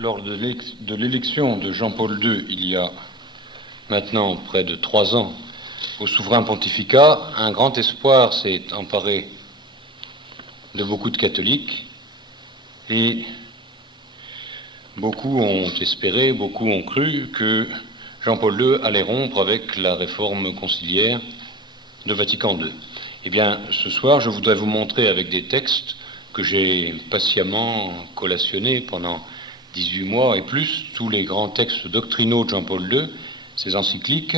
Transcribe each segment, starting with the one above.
Lors de l'élection de Jean-Paul II, il y a maintenant près de 3 ans, au souverain pontificat, un grand espoir s'est emparé de beaucoup de catholiques et beaucoup ont espéré, beaucoup ont cru que Jean-Paul II allait rompre avec la réforme conciliaire de Vatican II. Eh bien, ce soir, je voudrais vous montrer avec des textes que j'ai patiemment collationnés pendant 18 mois et plus, tous les grands textes doctrinaux de Jean-Paul II, ses encycliques,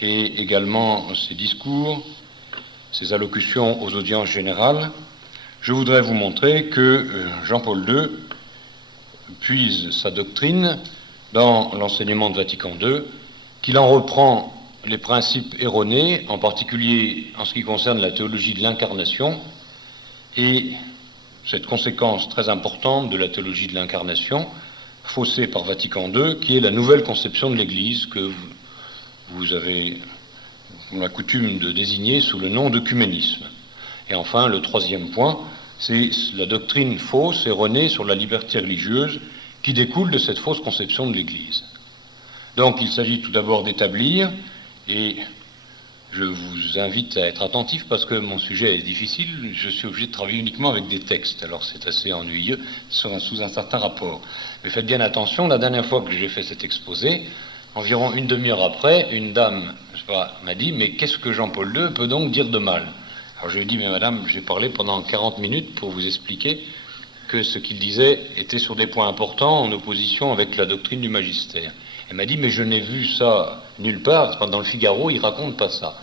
et également ses discours, ses allocutions aux audiences générales. Je voudrais vous montrer que Jean-Paul II puise sa doctrine dans l'enseignement de Vatican II, qu'il en reprend les principes erronés, en particulier en ce qui concerne la théologie de l'incarnation, et cette conséquence très importante de la théologie de l'incarnation, faussée par Vatican II, qui est la nouvelle conception de l'Église que vous avez la coutume de désigner sous le nom d'œcuménisme. Et enfin, le troisième point, c'est la doctrine fausse, erronée sur la liberté religieuse qui découle de cette fausse conception de l'Église. Donc il s'agit tout d'abord d'établir, et je vous invite à être attentif parce que mon sujet est difficile, je suis obligé de travailler uniquement avec des textes, alors c'est assez ennuyeux sous un certain rapport. Mais faites bien attention, la dernière fois que j'ai fait cet exposé, environ une demi-heure après, une dame m'a dit « Mais qu'est-ce que Jean-Paul II peut donc dire de mal ?» Alors je lui ai dit « Mais madame, j'ai parlé pendant 40 minutes pour vous expliquer que ce qu'il disait était sur des points importants en opposition avec la doctrine du magistère. » Elle m'a dit « Mais je n'ai vu ça nulle part, dans le Figaro, il raconte pas ça. »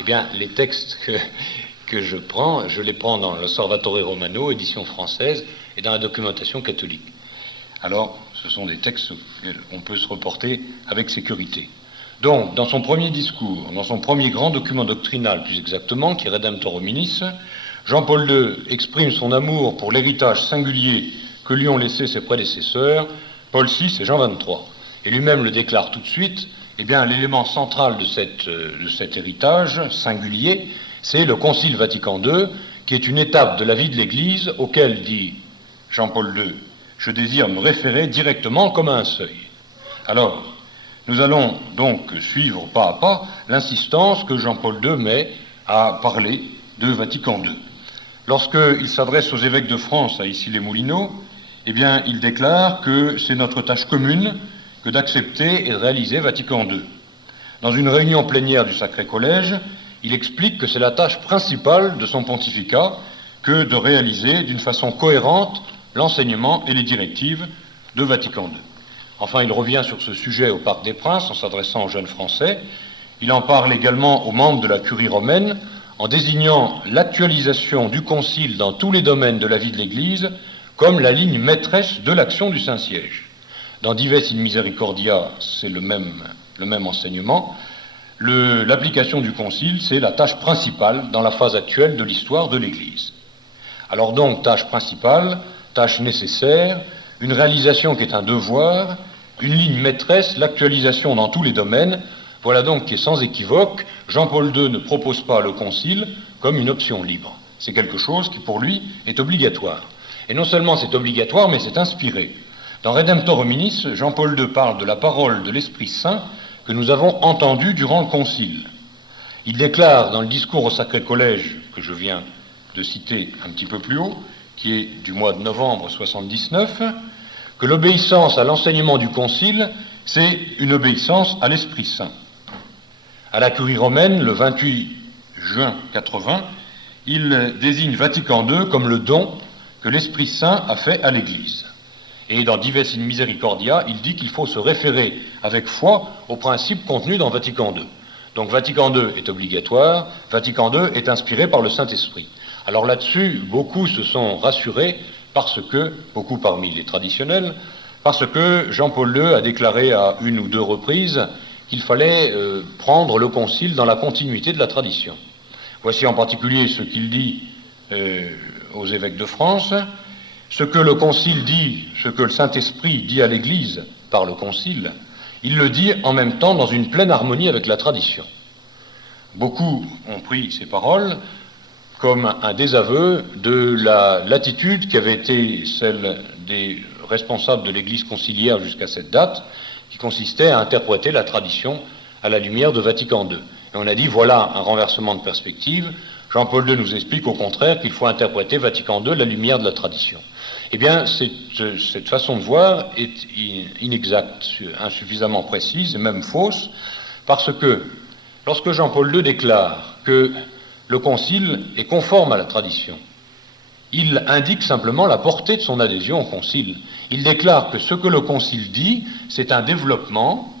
Eh bien, les textes que je les prends dans l'Osservatore Romano, édition française, et dans la documentation catholique. Alors, ce sont des textes auxquels on peut se reporter avec sécurité. Donc, dans son premier discours, dans son premier grand document doctrinal, plus exactement, qui est Redemptor Hominis, Jean-Paul II exprime son amour pour l'héritage singulier que lui ont laissé ses prédécesseurs, Paul VI et Jean XXIII. Et lui-même le déclare tout de suite, eh bien, l'élément central de cet héritage singulier, c'est le Concile Vatican II, qui est une étape de la vie de l'Église auquel, dit Jean-Paul II, je désire me référer directement comme à un seuil. Alors, nous allons donc suivre pas à pas l'insistance que Jean-Paul II met à parler de Vatican II. Lorsqu'il s'adresse aux évêques de France, à Issy-les-Moulineaux, eh bien, il déclare que c'est notre tâche commune que d'accepter et de réaliser Vatican II. Dans une réunion plénière du Sacré Collège, il explique que c'est la tâche principale de son pontificat que de réaliser d'une façon cohérente l'enseignement et les directives de Vatican II. Enfin, il revient sur ce sujet au Parc des Princes en s'adressant aux jeunes Français. Il en parle également aux membres de la Curie romaine en désignant l'actualisation du Concile dans tous les domaines de la vie de l'Église comme la ligne maîtresse de l'action du Saint-Siège. Dans Dives in Misericordia, c'est le même enseignement. L'application du Concile, c'est la tâche principale dans la phase actuelle de l'histoire de l'Église. Alors donc, tâche principale, tâche nécessaire, une réalisation qui est un devoir, une ligne maîtresse, l'actualisation dans tous les domaines. Voilà donc qui est sans équivoque. Jean-Paul II ne propose pas le Concile comme une option libre. C'est quelque chose qui, pour lui, est obligatoire. Et non seulement c'est obligatoire, mais c'est inspiré. Dans Redemptor Hominis, Jean-Paul II parle de la parole de l'Esprit Saint que nous avons entendue durant le Concile. Il déclare dans le discours au Sacré Collège, que je viens de citer un petit peu plus haut, qui est du mois de novembre 79, que l'obéissance à l'enseignement du Concile, c'est une obéissance à l'Esprit Saint. À la Curie romaine, le 28 juin 80, il désigne Vatican II comme le don que l'Esprit Saint a fait à l'Église. Et dans Dives in Misericordia, il dit qu'il faut se référer avec foi aux principes contenus dans Vatican II. Donc Vatican II est obligatoire, Vatican II est inspiré par le Saint-Esprit. Alors là-dessus, beaucoup se sont rassurés parce que, beaucoup parmi les traditionnels, parce que Jean-Paul II a déclaré à une ou deux reprises qu'il fallait prendre le Concile dans la continuité de la tradition. Voici en particulier ce qu'il dit aux évêques de France. Ce que le Concile dit, ce que le Saint-Esprit dit à l'Église par le Concile, il le dit en même temps dans une pleine harmonie avec la tradition. Beaucoup ont pris ces paroles comme un désaveu de la latitude qui avait été celle des responsable de l'Église conciliaire jusqu'à cette date, qui consistait à interpréter la tradition à la lumière de Vatican II. Et on a dit, voilà un renversement de perspective. Jean-Paul II nous explique au contraire qu'il faut interpréter Vatican II à la lumière de la tradition. Eh bien, cette façon de voir est inexacte, insuffisamment précise et même fausse, parce que lorsque Jean-Paul II déclare que le Concile est conforme à la tradition, il indique simplement la portée de son adhésion au Concile. Il déclare que ce que le Concile dit, c'est un développement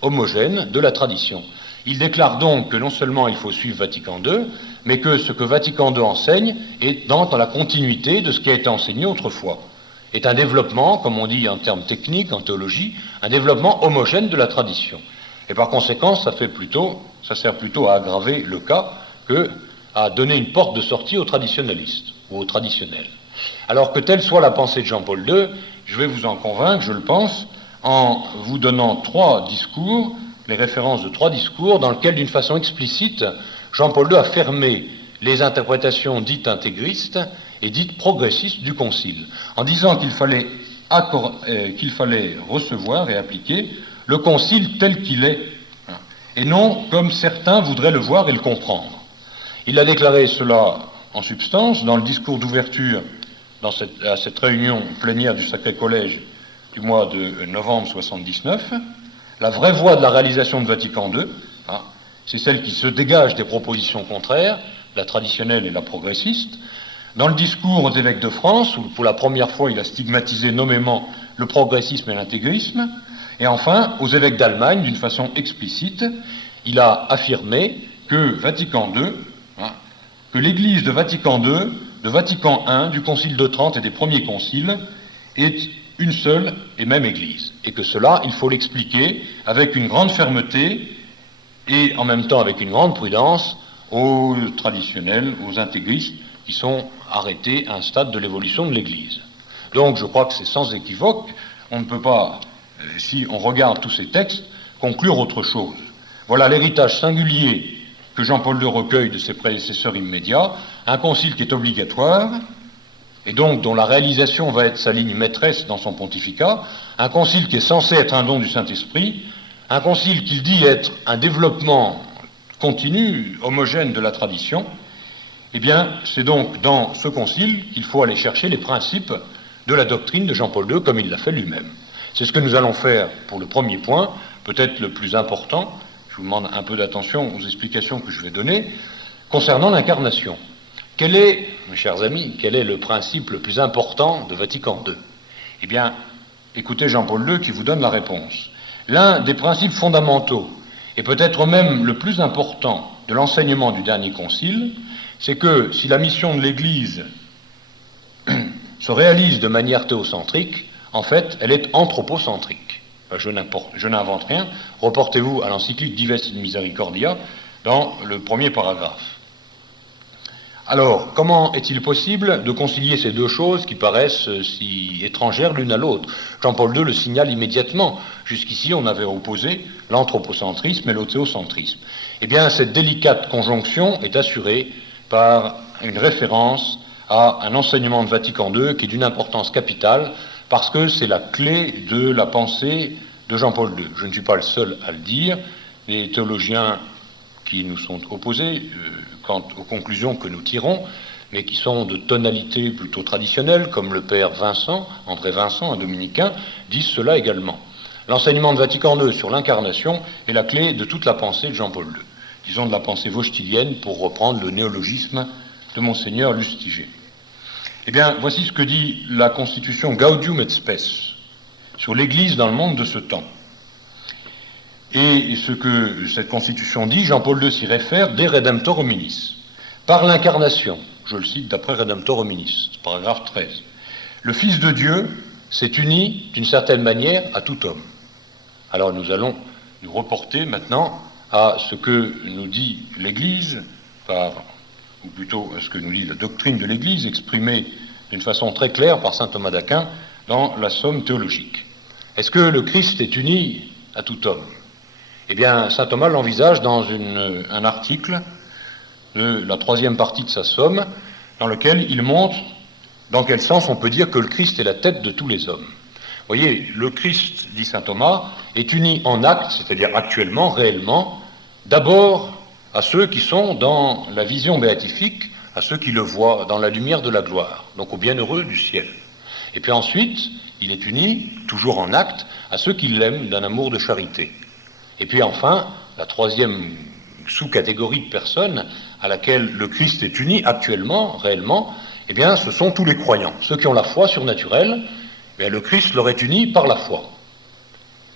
homogène de la tradition. Il déclare donc que non seulement il faut suivre Vatican II, mais que ce que Vatican II enseigne est dans la continuité de ce qui a été enseigné autrefois. Est un développement, comme on dit en termes techniques, en théologie, un développement homogène de la tradition. Et par conséquent, ça sert plutôt à aggraver le cas que à donner une porte de sortie aux traditionnalistes ou aux traditionnels. Alors que telle soit la pensée de Jean-Paul II, je vais vous en convaincre, je le pense, en vous donnant 3 discours, les références de 3 discours, dans lesquels, d'une façon explicite, Jean-Paul II a fermé les interprétations dites intégristes et dites progressistes du Concile, en disant qu'il fallait recevoir et appliquer le Concile tel qu'il est, et non comme certains voudraient le voir et le comprendre. Il a déclaré cela en substance dans le discours d'ouverture à cette réunion plénière du Sacré Collège du mois de novembre 79. La vraie voie de la réalisation de Vatican II, c'est celle qui se dégage des propositions contraires, la traditionnelle et la progressiste. Dans le discours aux évêques de France, où pour la première fois il a stigmatisé nommément le progressisme et l'intégrisme, et enfin aux évêques d'Allemagne, d'une façon explicite, il a affirmé que Vatican II, que l'Église de Vatican II, de Vatican I, du Concile de Trente et des premiers conciles, est une seule et même Église, et que cela, il faut l'expliquer avec une grande fermeté et en même temps avec une grande prudence aux traditionnels, aux intégristes qui sont arrêtés à un stade de l'évolution de l'Église. Donc je crois que c'est sans équivoque, on ne peut pas, si on regarde tous ces textes, conclure autre chose. Voilà l'héritage singulier que Jean-Paul II recueille de ses prédécesseurs immédiats, un concile qui est obligatoire, et donc dont la réalisation va être sa ligne maîtresse dans son pontificat, un concile qui est censé être un don du Saint-Esprit, un concile qu'il dit être un développement continu, homogène de la tradition. Eh bien, c'est donc dans ce concile qu'il faut aller chercher les principes de la doctrine de Jean-Paul II, comme il l'a fait lui-même. C'est ce que nous allons faire pour le premier point, peut-être le plus important. Je vous demande un peu d'attention aux explications que je vais donner, concernant l'incarnation. Quel est, mes chers amis, quel est le principe le plus important de Vatican II? Eh bien, écoutez Jean-Paul II qui vous donne la réponse. L'un des principes fondamentaux, et peut-être même le plus important de l'enseignement du dernier concile, c'est que si la mission de l'Église se réalise de manière théocentrique, en fait, elle est anthropocentrique. Je n'invente rien. Reportez-vous à l'encyclique Dives in Misericordia dans le premier paragraphe. Alors, comment est-il possible de concilier ces deux choses qui paraissent si étrangères l'une à l'autre? Jean-Paul II le signale immédiatement. Jusqu'ici, on avait opposé l'anthropocentrisme et l'othéocentrisme. Eh bien, cette délicate conjonction est assurée par une référence à un enseignement de Vatican II qui est d'une importance capitale, parce que c'est la clé de la pensée de Jean-Paul II. Je ne suis pas le seul à le dire. Les théologiens qui nous sont opposés quant aux conclusions que nous tirons, mais qui sont de tonalité plutôt traditionnelle, comme le père Vincent, André Vincent, un dominicain, disent cela également. L'enseignement de Vatican II sur l'incarnation est la clé de toute la pensée de Jean-Paul II, disons de la pensée vauchtilienne, pour reprendre le néologisme de Monseigneur Lustiger. Eh bien, voici ce que dit la constitution Gaudium et Spes sur l'Église dans le monde de ce temps. Et ce que cette constitution dit, Jean-Paul II s'y réfère, de Redemptor Hominis. Par l'incarnation, je le cite d'après Redemptor Hominis, paragraphe 13. Le Fils de Dieu s'est uni d'une certaine manière à tout homme. Alors nous allons nous reporter maintenant à ce que nous dit l'Église, ou plutôt à ce que nous dit la doctrine de l'Église, exprimée d'une façon très claire par saint Thomas d'Aquin dans la Somme théologique. Est-ce que le Christ est uni à tout homme? Eh bien, saint Thomas l'envisage dans un article de la 3e partie de sa Somme, dans lequel il montre dans quel sens on peut dire que le Christ est la tête de tous les hommes. voyez, le Christ, dit saint Thomas, est uni en acte, c'est-à-dire actuellement, réellement, d'abord à ceux qui sont dans la vision béatifique, à ceux qui le voient dans la lumière de la gloire, donc aux bienheureux du ciel. Et puis ensuite, il est uni, toujours en acte, à ceux qui l'aiment d'un amour de charité. Et puis enfin, la troisième sous-catégorie de personnes à laquelle le Christ est uni actuellement, réellement, eh bien, ce sont tous les croyants. Ceux qui ont la foi surnaturelle, eh bien, le Christ leur est uni par la foi.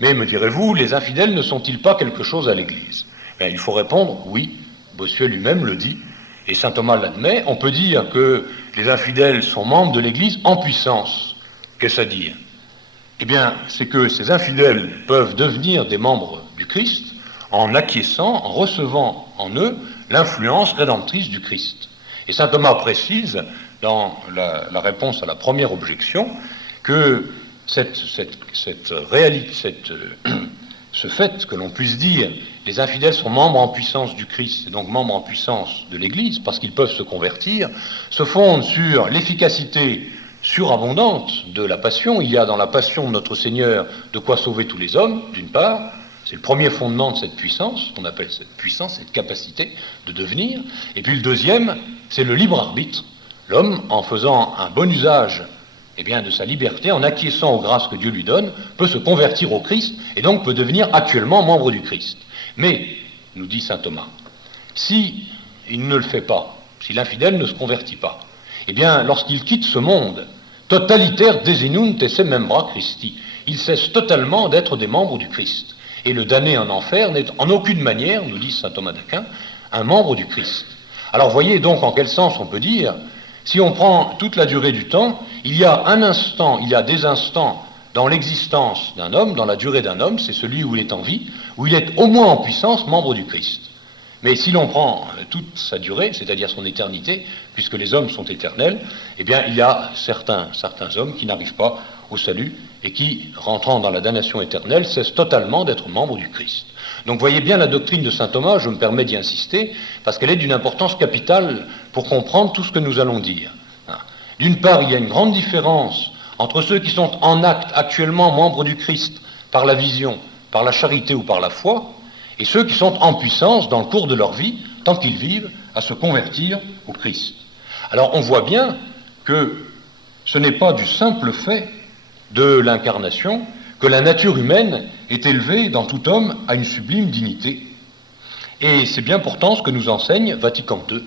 Mais, me direz-vous, les infidèles ne sont-ils pas quelque chose à l'Église ? Bien, il faut répondre, oui, Bossuet lui-même le dit, et saint Thomas l'admet, on peut dire que les infidèles sont membres de l'Église en puissance. Qu'est-ce à dire ? Eh bien, c'est que ces infidèles peuvent devenir des membres du Christ en acquiesçant, en recevant en eux l'influence rédemptrice du Christ. Et saint Thomas précise, dans la réponse à la première objection, que ce fait que l'on puisse dire les infidèles sont membres en puissance du Christ, et donc membres en puissance de l'Église, parce qu'ils peuvent se convertir, se fonde sur l'efficacité surabondante de la passion. Il y a dans la passion de notre Seigneur de quoi sauver tous les hommes, d'une part. C'est le premier fondement de cette puissance, qu'on appelle cette puissance, cette capacité de devenir. Et puis le deuxième, c'est le libre arbitre. L'homme, en faisant un bon usage de sa liberté, en acquiesçant aux grâces que Dieu lui donne, peut se convertir au Christ et donc peut devenir actuellement membre du Christ. Mais, nous dit saint Thomas, si il ne le fait pas, si l'infidèle ne se convertit pas, eh bien, lorsqu'il quitte ce monde, totalitaire desinunt esse membra Christi, il cesse totalement d'être des membres du Christ. Et le damné en enfer n'est en aucune manière, nous dit saint Thomas d'Aquin, un membre du Christ. Alors voyez donc en quel sens on peut dire, si on prend toute la durée du temps, il y a des instants dans l'existence d'un homme, dans la durée d'un homme, c'est celui où il est en vie, où il est au moins en puissance membre du Christ. Mais si l'on prend toute sa durée, c'est-à-dire son éternité, puisque les hommes sont éternels, eh bien il y a certains hommes qui n'arrivent pas au salut et qui, rentrant dans la damnation éternelle, cessent totalement d'être membres du Christ. Donc voyez bien la doctrine de saint Thomas, je me permets d'y insister, parce qu'elle est d'une importance capitale pour comprendre tout ce que nous allons dire. D'une part, il y a une grande différence entre ceux qui sont en acte actuellement membres du Christ par la vision, par la charité ou par la foi, et ceux qui sont en puissance dans le cours de leur vie, tant qu'ils vivent, à se convertir au Christ. Alors on voit bien que ce n'est pas du simple fait de l'incarnation que la nature humaine est élevée dans tout homme à une sublime dignité. Et c'est bien pourtant ce que nous enseigne Vatican II.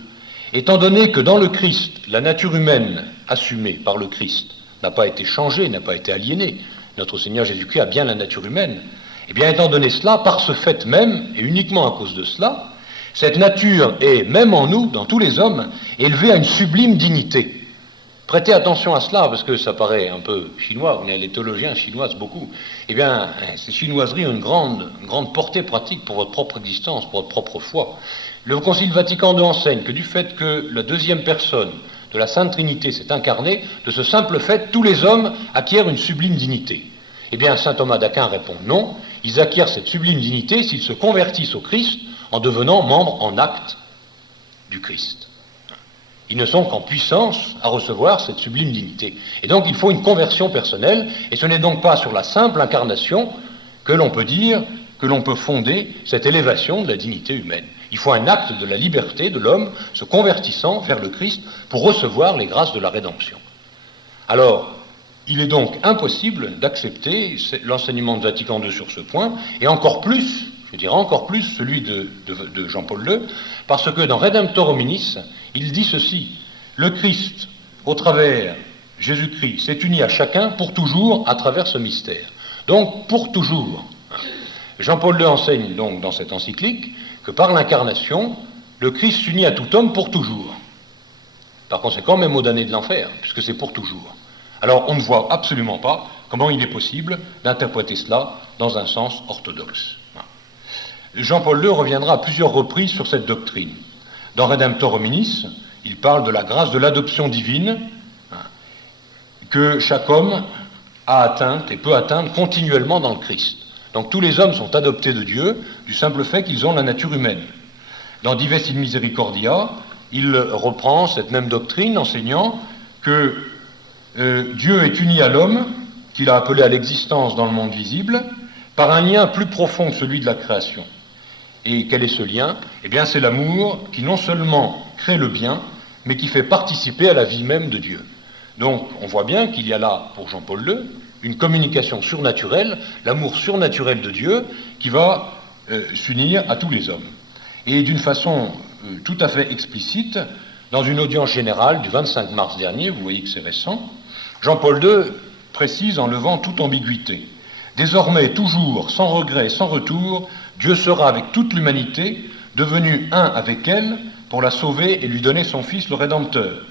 Étant donné que dans le Christ, la nature humaine assumée par le Christ n'a pas été changée, n'a pas été aliénée, notre Seigneur Jésus-Christ a bien la nature humaine, eh bien étant donné cela, par ce fait même, et uniquement à cause de cela, cette nature est, même en nous, dans tous les hommes, élevée à une sublime dignité. Prêtez attention à cela, parce que ça paraît un peu chinois, les théologiens chinoisent beaucoup. Eh bien, ces chinoiseries ont une grande portée pratique pour votre propre existence, pour votre propre foi. Le Concile Vatican II enseigne que du fait que la deuxième personne de la Sainte Trinité s'est incarnée, de ce simple fait, tous les hommes acquièrent une sublime dignité. Eh bien, saint Thomas d'Aquin répond non, ils acquièrent cette sublime dignité s'ils se convertissent au Christ en devenant membres en acte du Christ. Ils ne sont qu'en puissance à recevoir cette sublime dignité. Et donc il faut une conversion personnelle, et ce n'est donc pas sur la simple incarnation que l'on peut dire, que l'on peut fonder cette élévation de la dignité humaine. Il faut un acte de la liberté de l'homme se convertissant vers le Christ pour recevoir les grâces de la rédemption. Alors, il est donc impossible d'accepter l'enseignement de Vatican II sur ce point, et encore plus, je dirais encore plus, celui de Jean-Paul II, parce que dans Redemptor Hominis, il dit ceci: le Christ, au travers Jésus-Christ, s'est uni à chacun pour toujours à travers ce mystère. Donc, pour toujours. Jean-Paul II enseigne donc dans cette encyclique que par l'incarnation, le Christ s'unit à tout homme pour toujours. Par conséquent, même aux damnés de l'enfer, puisque c'est pour toujours. Alors, on ne voit absolument pas comment il est possible d'interpréter cela dans un sens orthodoxe. Jean-Paul II reviendra à plusieurs reprises sur cette doctrine. Dans Redemptor Hominis, il parle de la grâce de l'adoption divine que chaque homme a atteinte et peut atteindre continuellement dans le Christ. Donc tous les hommes sont adoptés de Dieu du simple fait qu'ils ont la nature humaine. Dans Dives in Misericordia, il reprend cette même doctrine enseignant que Dieu est uni à l'homme qu'il a appelé à l'existence dans le monde visible, par un lien plus profond que celui de la création. Et quel est ce lien? Eh bien, c'est l'amour qui non seulement crée le bien, mais qui fait participer à la vie même de Dieu. Donc, on voit bien qu'il y a là, pour Jean-Paul II, une communication surnaturelle, l'amour surnaturel de Dieu, qui va s'unir à tous les hommes. Et d'une façon tout à fait explicite, dans une audience générale du 25 mars dernier, vous voyez que c'est récent, Jean-Paul II précise en levant toute ambiguïté. Désormais, toujours, sans regret, sans retour, Dieu sera avec toute l'humanité, devenu un avec elle, pour la sauver et lui donner son Fils le Rédempteur.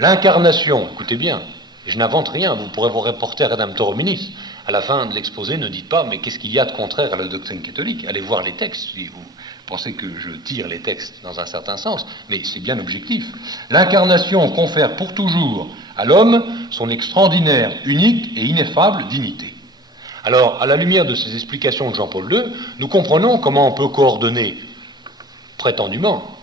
L'incarnation, écoutez bien, je n'invente rien, vous pourrez vous reporter à Redemptor Hominis. À la fin de l'exposé, ne dites pas, mais qu'est-ce qu'il y a de contraire à la doctrine catholique? Allez voir les textes, si vous pensez que je tire les textes dans un certain sens, mais c'est bien objectif. L'incarnation confère pour toujours à l'homme son extraordinaire, unique et ineffable dignité. Alors, à la lumière de ces explications de Jean-Paul II, nous comprenons comment on peut coordonner, prétendument,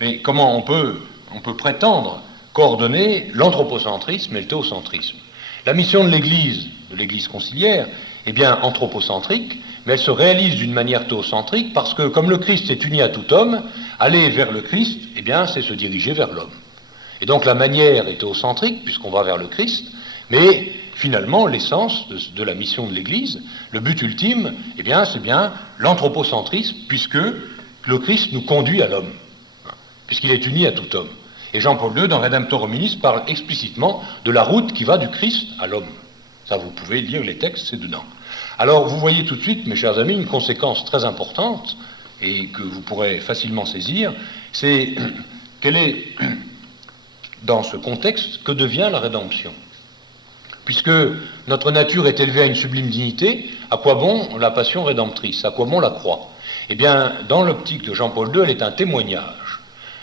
mais comment on peut prétendre coordonner l'anthropocentrisme et le théocentrisme. La mission de l'Église conciliaire, est bien anthropocentrique, mais elle se réalise d'une manière théocentrique parce que, comme le Christ est uni à tout homme, aller vers le Christ, eh bien, c'est se diriger vers l'homme. Et donc la manière est théocentrique, puisqu'on va vers le Christ, mais finalement, l'essence de la mission de l'Église, le but ultime, eh bien, c'est bien l'anthropocentrisme, puisque le Christ nous conduit à l'homme, puisqu'il est uni à tout homme. Et Jean-Paul II, dans Redemptor Hominis, parle explicitement de la route qui va du Christ à l'homme. Ça, vous pouvez lire les textes, c'est dedans. Alors, vous voyez tout de suite, mes chers amis, une conséquence très importante, et que vous pourrez facilement saisir, c'est quelle est, dans ce contexte, que devient la rédemption? Puisque notre nature est élevée à une sublime dignité, à quoi bon la passion rédemptrice? À quoi bon la croix? Eh bien, dans l'optique de Jean-Paul II, elle est un témoignage.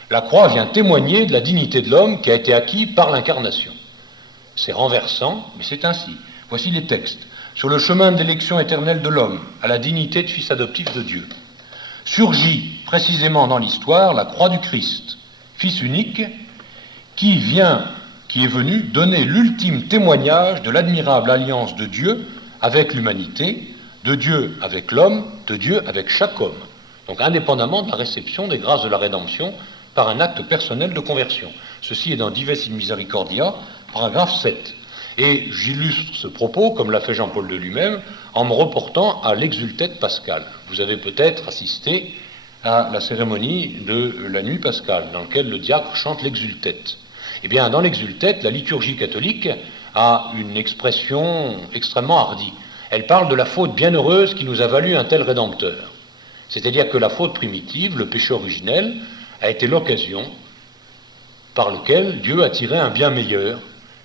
La croix vient témoigner de la dignité de l'homme qui a été acquis par l'incarnation. C'est renversant, mais c'est ainsi. Voici les textes. Sur le chemin de l'élection éternelle de l'homme, à la dignité de fils adoptif de Dieu, surgit précisément dans l'histoire la croix du Christ, Fils unique, qui est venu donner l'ultime témoignage de l'admirable alliance de Dieu avec l'humanité, de Dieu avec l'homme, de Dieu avec chaque homme. Donc indépendamment de la réception des grâces de la rédemption par un acte personnel de conversion. Ceci est dans Dives in Misericordia, paragraphe 7. Et j'illustre ce propos, comme l'a fait Jean-Paul II lui-même, en me reportant à l'exultet pascal. Vous avez peut-être assisté à la cérémonie de la nuit pascale, dans laquelle le diacre chante l'exultet. Eh bien, dans l'exultet, la liturgie catholique a une expression extrêmement hardie. Elle parle de la faute bienheureuse qui nous a valu un tel Rédempteur. C'est-à-dire que la faute primitive, le péché originel, a été l'occasion par laquelle Dieu a tiré un bien meilleur.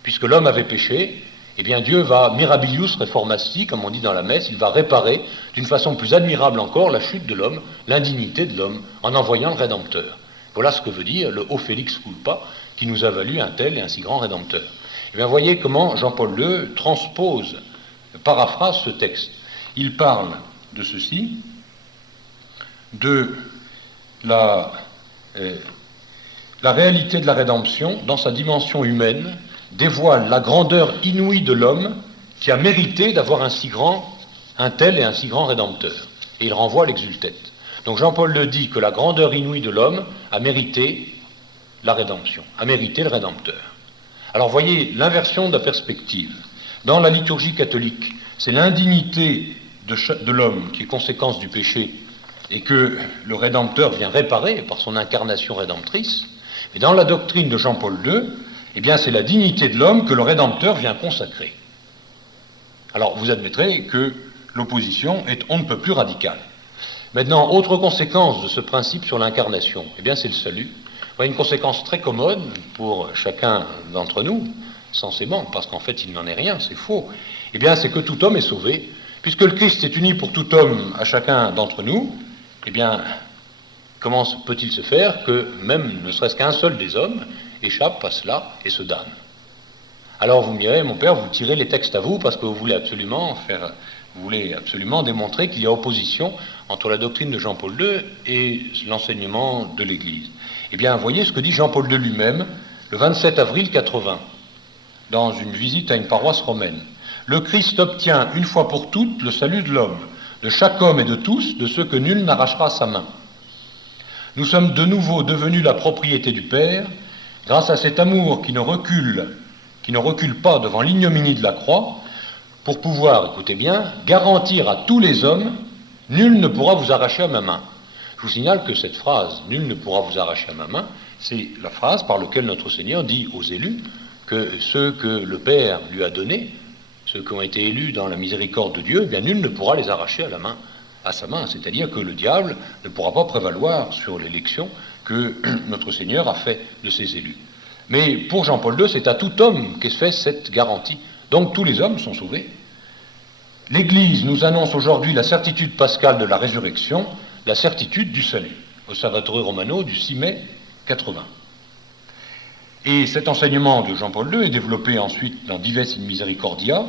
Puisque l'homme avait péché, eh bien Dieu va, mirabilius reformasti, comme on dit dans la messe, il va réparer d'une façon plus admirable encore la chute de l'homme, l'indignité de l'homme, en envoyant le Rédempteur. Voilà ce que veut dire le O Felix culpa, qui nous a valu un tel et un si grand Rédempteur. Eh bien, voyez comment Jean-Paul II transpose, paraphrase ce texte. Il parle de ceci, de la réalité de la rédemption dans sa dimension humaine, dévoile la grandeur inouïe de l'homme qui a mérité d'avoir un tel et un si grand Rédempteur. Et il renvoie à l'exultet. Donc Jean-Paul II dit que la grandeur inouïe de l'homme a mérité la rédemption, a mérité le Rédempteur. Alors voyez l'inversion de la perspective. Dans la liturgie catholique, c'est l'indignité de l'homme qui est conséquence du péché et que le Rédempteur vient réparer par son incarnation rédemptrice. Mais dans la doctrine de Jean-Paul II, eh bien, c'est la dignité de l'homme que le Rédempteur vient consacrer. Alors, vous admettrez que l'opposition est on ne peut plus radicale. Maintenant, autre conséquence de ce principe sur l'incarnation, eh bien, c'est le salut. Voilà une conséquence très commode pour chacun d'entre nous, censément, parce qu'en fait, il n'en est rien, c'est faux. Eh bien, c'est que tout homme est sauvé. Puisque le Christ est uni pour tout homme à chacun d'entre nous, eh bien, comment peut-il se faire que même ne serait-ce qu'un seul des hommes échappe à cela et se damne? Alors vous me direz, mon père, vous tirez les textes à vous parce que vous voulez absolument démontrer qu'il y a opposition entre la doctrine de Jean-Paul II et l'enseignement de l'Église. Eh bien, voyez ce que dit Jean-Paul II lui-même le 27 avril 80, dans une visite à une paroisse romaine. le Christ obtient une fois pour toutes le salut de l'homme, de chaque homme et de tous, de ceux que nul n'arrachera à sa main. Nous sommes de nouveau devenus la propriété du Père, grâce à cet amour qui ne recule pas devant l'ignominie de la croix, pour pouvoir, écoutez bien, garantir à tous les hommes, nul ne pourra vous arracher à ma main. Je vous signale que cette phrase, nul ne pourra vous arracher à ma main, c'est la phrase par laquelle notre Seigneur dit aux élus que ceux que le Père lui a donnés, ceux qui ont été élus dans la miséricorde de Dieu, eh bien nul ne pourra les arracher à sa main, c'est-à-dire que le diable ne pourra pas prévaloir sur l'élection que notre Seigneur a fait de ses élus. Mais pour Jean-Paul II, c'est à tout homme qu'est fait cette garantie. Donc tous les hommes sont sauvés. L'Église nous annonce aujourd'hui la certitude pascale de la résurrection, la certitude du salut. Osservatore Romano du 6 mai 80. Et cet enseignement de Jean-Paul II est développé ensuite dans Dives in Misericordia,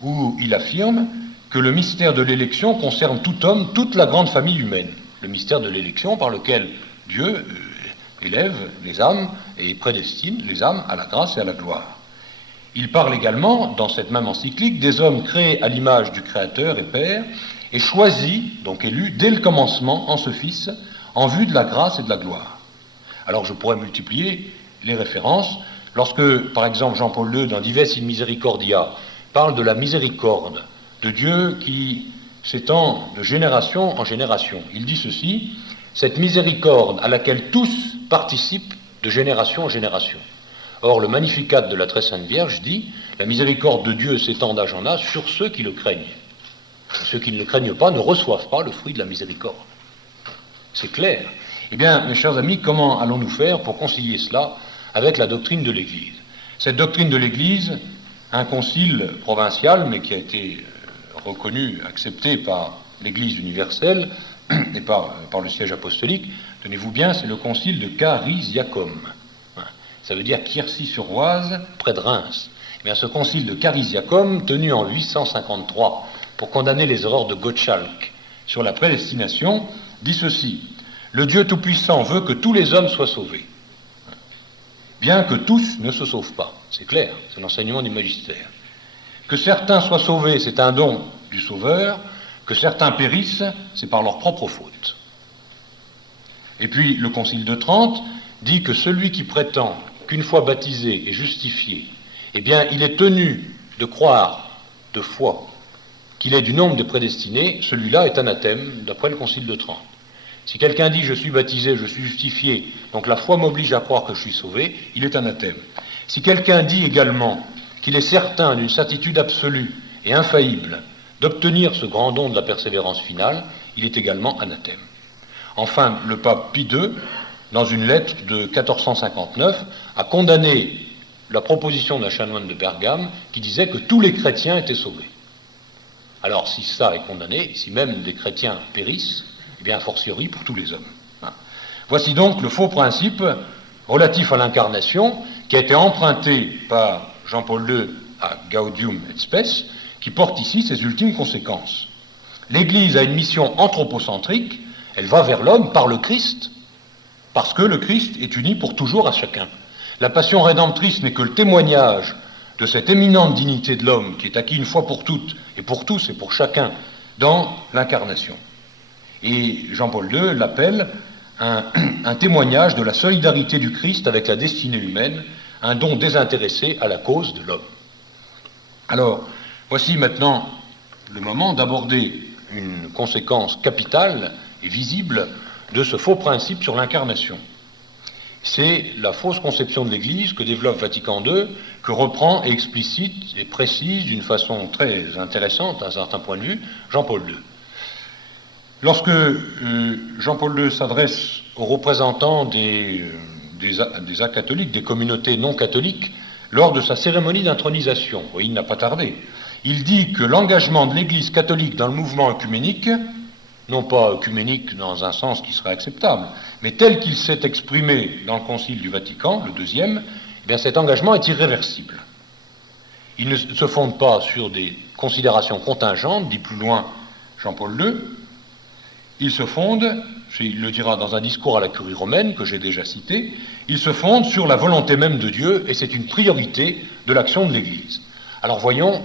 où il affirme que le mystère de l'élection concerne tout homme, toute la grande famille humaine. Le mystère de l'élection par lequel Dieu élève les âmes et prédestine les âmes à la grâce et à la gloire. Il parle également, dans cette même encyclique, des hommes créés à l'image du Créateur et Père, et choisis, donc élus, dès le commencement, en ce Fils, en vue de la grâce et de la gloire. Alors je pourrais multiplier les références. Lorsque, par exemple, Jean-Paul II, dans Dives in Misericordia, parle de la miséricorde de Dieu qui s'étend de génération en génération, il dit ceci: cette miséricorde à laquelle tous participent de génération en génération. Or, le Magnificat de la Très Sainte Vierge dit: la miséricorde de Dieu s'étend d'âge en âge sur ceux qui le craignent. Et ceux qui ne le craignent pas ne reçoivent pas le fruit de la miséricorde. C'est clair. Eh bien, mes chers amis, comment allons-nous faire pour concilier cela avec la doctrine de l'Église? Cette doctrine de l'Église, un concile provincial, mais qui a été reconnu, accepté par l'Église universelle et par le siège apostolique, tenez-vous bien, c'est le concile de Carisiacum. Ça veut dire Quercy-sur-Oise, près de Reims. Eh bien, ce concile de Carisiacum, tenu en 853 pour condamner les erreurs de Gottschalk sur la prédestination, dit ceci: le Dieu Tout-Puissant veut que tous les hommes soient sauvés, bien que tous ne se sauvent pas. C'est clair, c'est l'enseignement du magistère. Que certains soient sauvés, c'est un don du Sauveur. Que certains périssent, c'est par leur propre faute. Et puis, le Concile de Trente dit que celui qui prétend qu'une fois baptisé et justifié, eh bien, il est tenu de croire de foi qu'il est du nombre des prédestinés, celui-là est anathème, d'après le Concile de Trente. Si quelqu'un dit « je suis baptisé, je suis justifié, donc la foi m'oblige à croire que je suis sauvé », il est anathème. Si quelqu'un dit également qu'il est certain d'une certitude absolue et infaillible d'obtenir ce grand don de la persévérance finale, il est également anathème. Enfin, le pape Pie II, dans une lettre de 1459, a condamné la proposition d'un chanoine de Bergame qui disait que tous les chrétiens étaient sauvés. Alors, si ça est condamné, si même les chrétiens périssent, eh bien, a fortiori pour tous les hommes. Voici donc le faux principe relatif à l'incarnation qui a été emprunté par Jean-Paul II à Gaudium et Spes, qui porte ici ses ultimes conséquences. L'Église a une mission anthropocentrique, elle va vers l'homme par le Christ, parce que le Christ est uni pour toujours à chacun. La passion rédemptrice n'est que le témoignage de cette éminente dignité de l'homme qui est acquis une fois pour toutes, et pour tous et pour chacun, dans l'incarnation. Et Jean-Paul II l'appelle un témoignage de la solidarité du Christ avec la destinée humaine, un don désintéressé à la cause de l'homme. Alors, voici maintenant le moment d'aborder une conséquence capitale et visible de ce faux principe sur l'incarnation. C'est la fausse conception de l'Église que développe Vatican II, que reprend et explicite et précise d'une façon très intéressante, à un certain point de vue, Jean-Paul II. Lorsque Jean-Paul II s'adresse aux représentants des acatholiques, des communautés non catholiques, lors de sa cérémonie d'intronisation, oui, il n'a pas tardé, il dit que l'engagement de l'Église catholique dans le mouvement œcuménique, non pas œcuménique dans un sens qui serait acceptable, mais tel qu'il s'est exprimé dans le Concile du Vatican, le deuxième, eh bien cet engagement est irréversible. Il ne se fonde pas sur des considérations contingentes, dit plus loin Jean-Paul II, il se fonde, il le dira dans un discours à la Curie romaine que j'ai déjà cité, il se fonde sur la volonté même de Dieu et c'est une priorité de l'action de l'Église. Alors voyons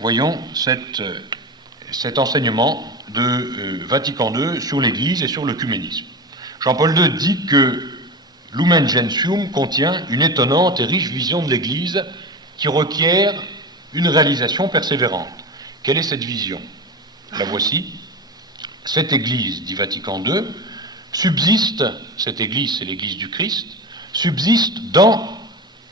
voyons cet enseignement de Vatican II sur l'Église et sur l'œcuménisme. Jean-Paul II dit que Lumen Gentium contient une étonnante et riche vision de l'Église qui requiert une réalisation persévérante. Quelle est cette vision? La voici. Cette Église, dit Vatican II, subsiste, cette Église, c'est l'Église du Christ, subsiste dans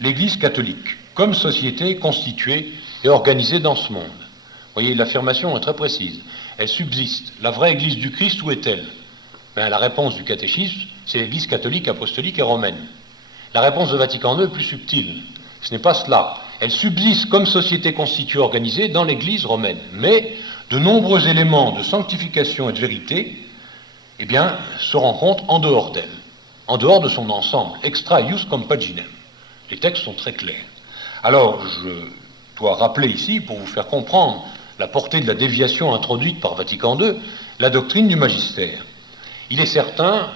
l'Église catholique, comme société constituée et organisée dans ce monde. Vous voyez, l'affirmation est très précise. Elle subsiste. La vraie Église du Christ, où est-elle? La réponse du catéchisme, c'est l'Église catholique, apostolique et romaine. La réponse de Vatican II est plus subtile. Ce n'est pas cela. Elle subsiste comme société constituée organisée dans l'Église romaine. Mais de nombreux éléments de sanctification et de vérité se rencontrent en dehors d'elle, en dehors de son ensemble, extra ius compaginem. Les textes sont très clairs. Alors, je dois rappeler ici, pour vous faire comprendre la portée de la déviation introduite par Vatican II, la doctrine du magistère. Il est certain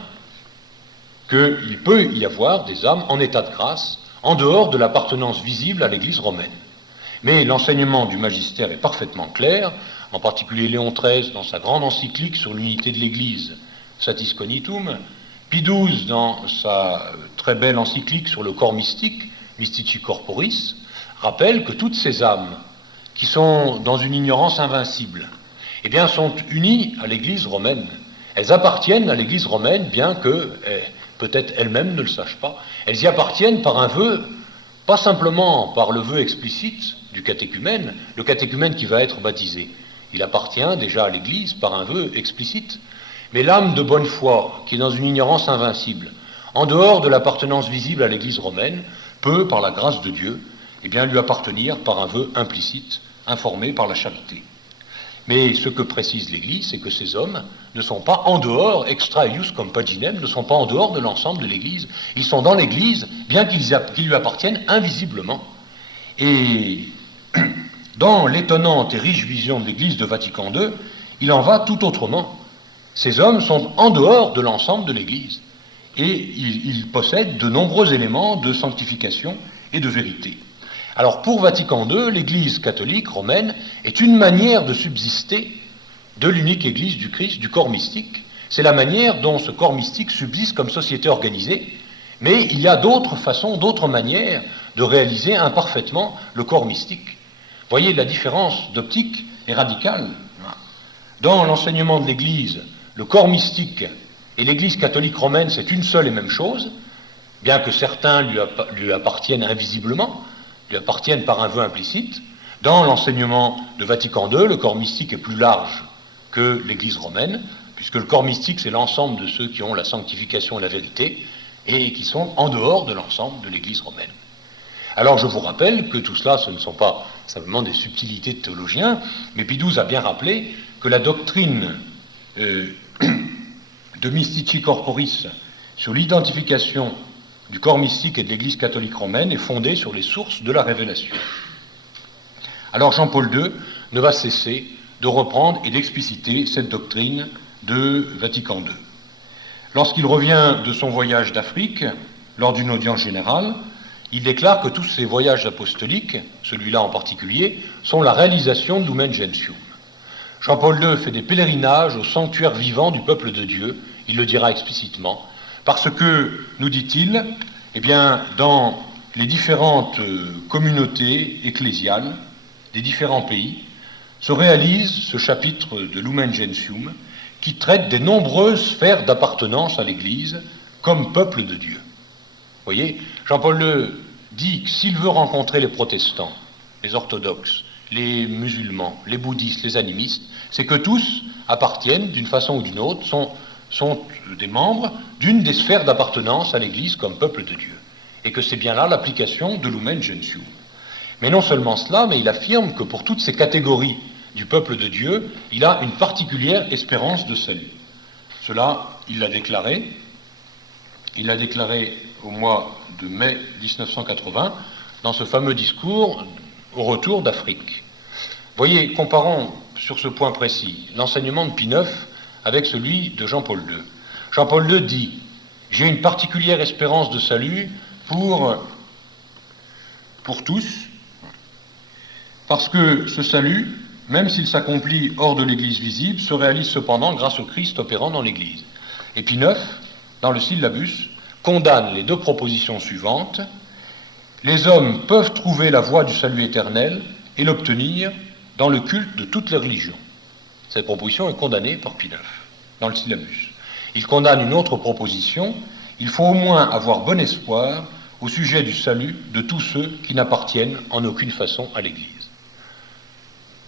qu'il peut y avoir des âmes en état de grâce, en dehors de l'appartenance visible à l'Église romaine. Mais l'enseignement du magistère est parfaitement clair, en particulier Léon XIII dans sa grande encyclique sur l'unité de l'Église, Satis Cognitum, Pie XII dans sa très belle encyclique sur le corps mystique, Mystici Corporis, rappelle que toutes ces âmes qui sont dans une ignorance invincible, sont unies à l'Église romaine. Elles appartiennent à l'Église romaine, bien que, peut-être elles-mêmes ne le sachent pas, elles y appartiennent par un vœu, pas simplement par le vœu explicite du catéchumène, le catéchumène qui va être baptisé. Il appartient déjà à l'Église par un vœu explicite. Mais l'âme de bonne foi, qui est dans une ignorance invincible, en dehors de l'appartenance visible à l'Église romaine, peut, par la grâce de Dieu, lui appartenir par un vœu implicite, informé par la charité. Mais ce que précise l'Église, c'est que ces hommes ne sont pas en dehors, extra ius compaginem, ne sont pas en dehors de l'ensemble de l'Église. Ils sont dans l'Église, bien qu'ils lui appartiennent invisiblement. Et dans l'étonnante et riche vision de l'Église de Vatican II, il en va tout autrement. Ces hommes sont en dehors de l'ensemble de l'Église. Et ils possèdent de nombreux éléments de sanctification et de vérité. Alors pour Vatican II, l'Église catholique romaine est une manière de subsister de l'unique Église du Christ, du corps mystique. C'est la manière dont ce corps mystique subsiste comme société organisée, mais il y a d'autres façons, d'autres manières de réaliser imparfaitement le corps mystique. Voyez, la différence d'optique est radicale. Dans l'enseignement de l'Église, le corps mystique et l'Église catholique romaine, c'est une seule et même chose, bien que certains lui appartiennent invisiblement, lui appartiennent par un vœu implicite. Dans l'enseignement de Vatican II, le corps mystique est plus large que l'Église romaine, puisque le corps mystique, c'est l'ensemble de ceux qui ont la sanctification et la vérité, et qui sont en dehors de l'ensemble de l'Église romaine. Alors je vous rappelle que tout cela, ce ne sont pas simplement des subtilités de théologiens, mais Pie XII a bien rappelé que la doctrine de Mystici Corporis sur l'identification du corps mystique et de l'Église catholique romaine est fondée sur les sources de la révélation. Alors Jean-Paul II ne va cesser de reprendre et d'expliciter cette doctrine de Vatican II. Lorsqu'il revient de son voyage d'Afrique, lors d'une audience générale, il déclare que tous ces voyages apostoliques, celui-là en particulier, sont la réalisation de Lumen Gentium. Jean-Paul II fait des pèlerinages au sanctuaire vivant du peuple de Dieu, il le dira explicitement, parce que, nous dit-il, dans les différentes communautés ecclésiales des différents pays, se réalise ce chapitre de Lumen Gentium qui traite des nombreuses sphères d'appartenance à l'Église comme peuple de Dieu. Vous voyez, Jean-Paul II dit que s'il veut rencontrer les protestants, les orthodoxes, les musulmans, les bouddhistes, les animistes, c'est que tous appartiennent d'une façon ou d'une autre, sont des membres d'une des sphères d'appartenance à l'Église comme peuple de Dieu. Et que c'est bien là l'application de Lumen Gentium. Mais non seulement cela, mais il affirme que pour toutes ces catégories du peuple de Dieu, il a une particulière espérance de salut. Cela, il l'a déclaré au mois de mai 1980, dans ce fameux discours au retour d'Afrique. Voyez, comparons sur ce point précis l'enseignement de Pie IX avec celui de Jean-Paul II. Jean-Paul II dit « J'ai une particulière espérance de salut pour tous, parce que ce salut, même s'il s'accomplit hors de l'Église visible, se réalise cependant grâce au Christ opérant dans l'Église. Et Pie IX, dans le syllabus, condamne les deux propositions suivantes. Les hommes peuvent trouver la voie du salut éternel et l'obtenir dans le culte de toutes les religions. Cette proposition est condamnée par Pie IX, dans le syllabus. Il condamne une autre proposition. Il faut au moins avoir bon espoir au sujet du salut de tous ceux qui n'appartiennent en aucune façon à l'Église.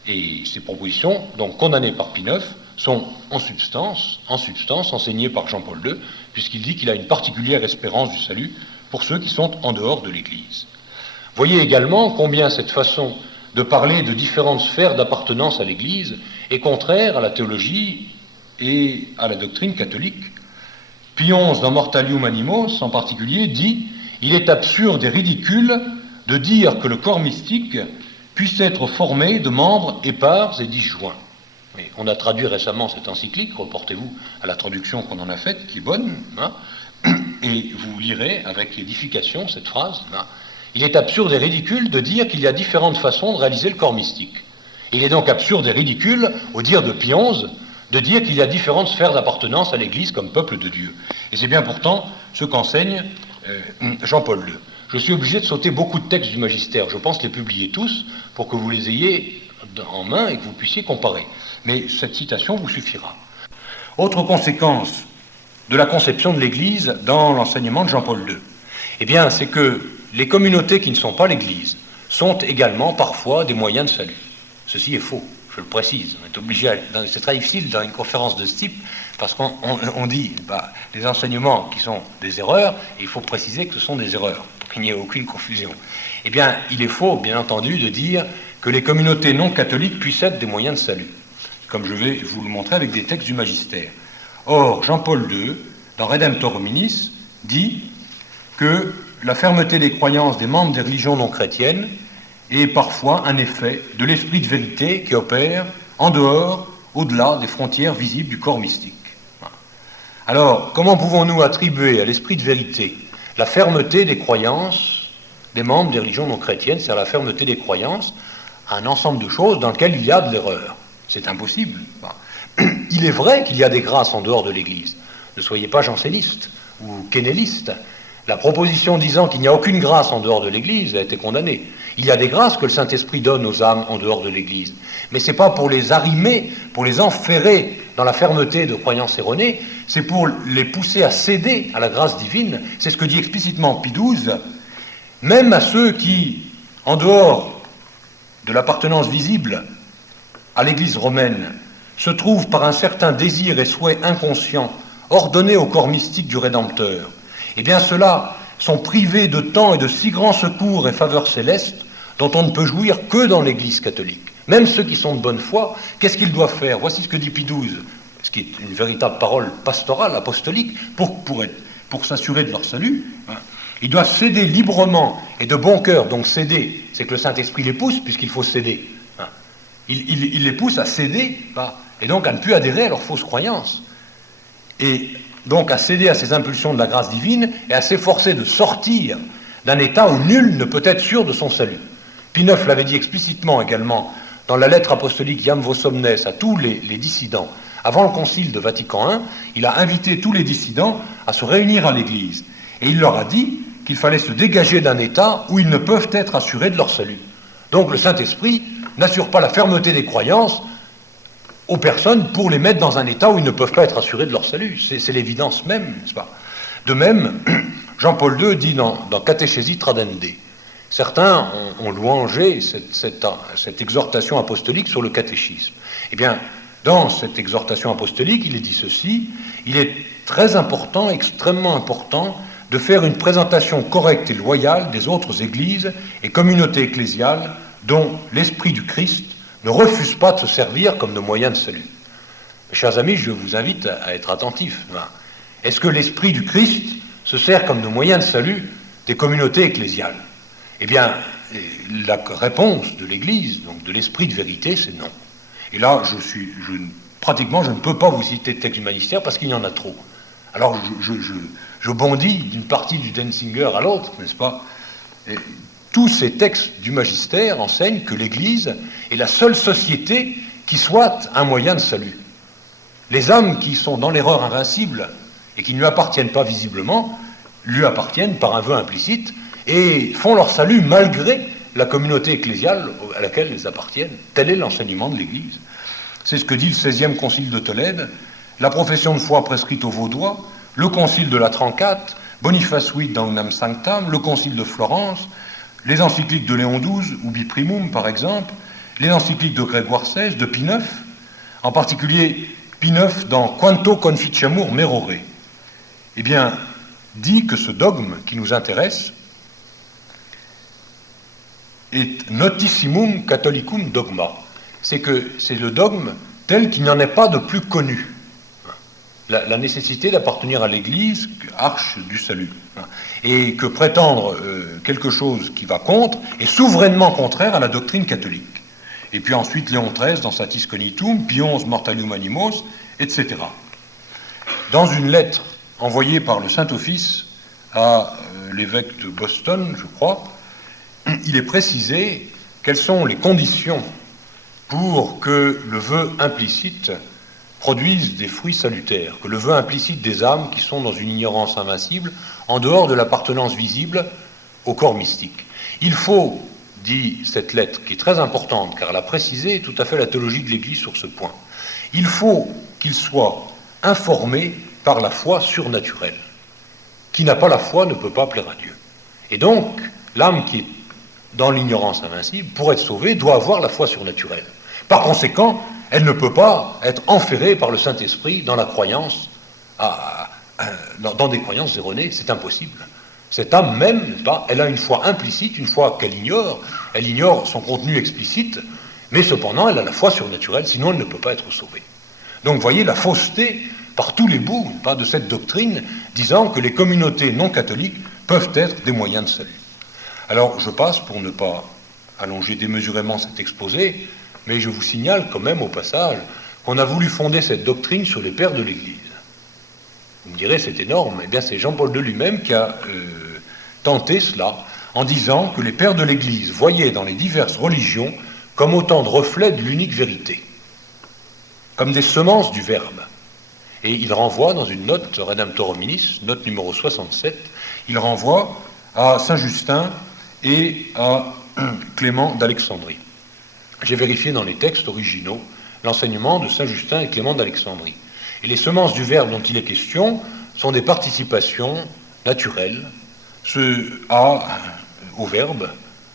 Et ces propositions, donc condamnées par Pie IX, sont en substance enseignées par Jean-Paul II, puisqu'il dit qu'il a une particulière espérance du salut pour ceux qui sont en dehors de l'Église. Voyez également combien cette façon de parler de différentes sphères d'appartenance à l'Église est contraire à la théologie et à la doctrine catholique. Pie XI, dans Mortalium Animos, en particulier, dit « Il est absurde et ridicule de dire que le corps mystique puisse être formé de membres épars et disjoints. » On a traduit récemment cette encyclique, reportez-vous à la traduction qu'on en a faite, qui est bonne, hein, et vous lirez avec édification cette phrase. Hein. Il est absurde et ridicule de dire qu'il y a différentes façons de réaliser le corps mystique. Il est donc absurde et ridicule, au dire de Pie XI, de dire qu'il y a différentes sphères d'appartenance à l'Église comme peuple de Dieu. Et c'est bien pourtant ce qu'enseigne Jean-Paul II. Je suis obligé de sauter beaucoup de textes du magistère, je pense les publier tous, pour que vous les ayez en main et que vous puissiez comparer. Mais cette citation vous suffira. Autre conséquence de la conception de l'Église dans l'enseignement de Jean-Paul II, eh bien, c'est que les communautés qui ne sont pas l'Église sont également parfois des moyens de salut. Ceci est faux, je le précise. On est obligé, c'est très difficile dans une conférence de ce type, parce qu'on dit les enseignements qui sont des erreurs, et il faut préciser que ce sont des erreurs, pour qu'il n'y ait aucune confusion. Eh bien, il est faux, bien entendu, de dire que les communautés non catholiques puissent être des moyens de salut, comme je vais vous le montrer avec des textes du magistère. Or, Jean-Paul II, dans Redemptor Hominis, dit que la fermeté des croyances des membres des religions non chrétiennes est parfois un effet de l'esprit de vérité qui opère en dehors, au-delà des frontières visibles du corps mystique. Alors, comment pouvons-nous attribuer à l'esprit de vérité la fermeté des croyances des membres des religions non chrétiennes, c'est-à-dire la fermeté des croyances à un ensemble de choses dans lesquelles il y a de l'erreur? C'est impossible. Il est vrai qu'il y a des grâces en dehors de l'Église. Ne soyez pas janséniste ou kennéliste. La proposition disant qu'il n'y a aucune grâce en dehors de l'Église a été condamnée. Il y a des grâces que le Saint-Esprit donne aux âmes en dehors de l'Église. Mais ce n'est pas pour les arrimer, pour les enferrer dans la fermeté de croyances erronées, c'est pour les pousser à céder à la grâce divine. C'est ce que dit explicitement Pie XII. Même à ceux qui, en dehors de l'appartenance visible à l'Église romaine, se trouvent par un certain désir et souhait inconscient ordonnés au corps mystique du Rédempteur, eh bien ceux-là sont privés de temps et de si grands secours et faveurs célestes dont on ne peut jouir que dans l'Église catholique. Même ceux qui sont de bonne foi, qu'est-ce qu'ils doivent faire? Voici ce que dit Pie XII, ce qui est une véritable parole pastorale, apostolique, pour s'assurer de leur salut. Ils doivent céder librement et de bon cœur. Donc céder, c'est que le Saint-Esprit les pousse, puisqu'il faut céder. Il les pousse à céder, et donc à ne plus adhérer à leurs fausses croyances. Et donc à céder à ces impulsions de la grâce divine et à s'efforcer de sortir d'un état où nul ne peut être sûr de son salut. Pie IX l'avait dit explicitement également dans la lettre apostolique Iam Vos Omnes à tous les dissidents. Avant le concile de Vatican I, il a invité tous les dissidents à se réunir à l'Église. Et il leur a dit qu'il fallait se dégager d'un état où ils ne peuvent être assurés de leur salut. Donc le Saint-Esprit n'assure pas la fermeté des croyances aux personnes pour les mettre dans un état où ils ne peuvent pas être assurés de leur salut. C'est l'évidence même, n'est-ce pas? De même, Jean-Paul II dit dans Catéchésie Tradende, certains ont louangé cette exhortation apostolique sur le catéchisme. Eh bien, dans cette exhortation apostolique, il est dit ceci: il est très important, extrêmement important, de faire une présentation correcte et loyale des autres églises et communautés ecclésiales dont l'esprit du Christ ne refuse pas de se servir comme de moyen de salut. Mes chers amis, je vous invite à être attentifs. Est-ce que l'esprit du Christ se sert comme de moyen de salut des communautés ecclésiales? Eh bien, la réponse de l'Église, donc de l'esprit de vérité, c'est non. Et là, pratiquement, je ne peux pas vous citer de texte du magistère parce qu'il y en a trop. Alors, je bondis d'une partie du Denzinger à l'autre, n'est-ce pas? tous ces textes du magistère enseignent que l'Église est la seule société qui soit un moyen de salut. Les âmes qui sont dans l'erreur invincible et qui ne lui appartiennent pas visiblement, lui appartiennent par un vœu implicite et font leur salut malgré la communauté ecclésiale à laquelle elles appartiennent. Tel est l'enseignement de l'Église. C'est ce que dit le 16e concile de Tolède, la profession de foi prescrite aux Vaudois, le concile de la 34, Boniface VIII d'Angnam Sanctam, le concile de Florence, les encycliques de Léon XII, Ubi Primum par exemple, les encycliques de Grégoire XVI, de Pie IX, en particulier Pie IX dans Quanto Conficiamur Merore, eh bien, dit que ce dogme qui nous intéresse est notissimum catholicum dogma. C'est que c'est le dogme tel qu'il n'y en ait pas de plus connu. La nécessité d'appartenir à l'Église, arche du salut. Et que prétendre quelque chose qui va contre est souverainement contraire à la doctrine catholique. Et puis ensuite Léon XIII dans Satis Cognitum, Pie XI Mortalium Animos, etc. Dans une lettre envoyée par le Saint-Office à l'évêque de Boston, je crois, il est précisé quelles sont les conditions pour que le vœu implicite produise des fruits salutaires, que le vœu implicite des âmes qui sont dans une ignorance invincible, en dehors de l'appartenance visible au corps mystique. Il faut, dit cette lettre, qui est très importante, car elle a précisé tout à fait la théologie de l'Église sur ce point, il faut qu'il soit informé par la foi surnaturelle. Qui n'a pas la foi ne peut pas plaire à Dieu. Et donc, l'âme qui est dans l'ignorance invincible, pour être sauvée, doit avoir la foi surnaturelle. Par conséquent, elle ne peut pas être enferrée par le Saint-Esprit dans la croyance, dans des croyances erronées, c'est impossible. Cette âme même, n'est-ce pas, elle a une foi implicite, une foi qu'elle ignore son contenu explicite, mais cependant elle a la foi surnaturelle, sinon elle ne peut pas être sauvée. Donc vous voyez la fausseté par tous les bouts pas, de cette doctrine disant que les communautés non catholiques peuvent être des moyens de salut. Alors je passe pour ne pas allonger démesurément cet exposé, mais je vous signale quand même au passage qu'on a voulu fonder cette doctrine sur les pères de l'Église. Vous me direz, c'est énorme. Eh bien, c'est Jean-Paul II lui-même qui a tenté cela en disant que les pères de l'Église voyaient dans les diverses religions comme autant de reflets de l'unique vérité, comme des semences du Verbe. Et il renvoie dans une note, Redemptor Hominis, note numéro 67, il renvoie à Saint Justin et à Clément d'Alexandrie. J'ai vérifié dans les textes originaux l'enseignement de Saint Justin et Clément d'Alexandrie. Et les semences du Verbe dont il est question sont des participations naturelles au Verbe,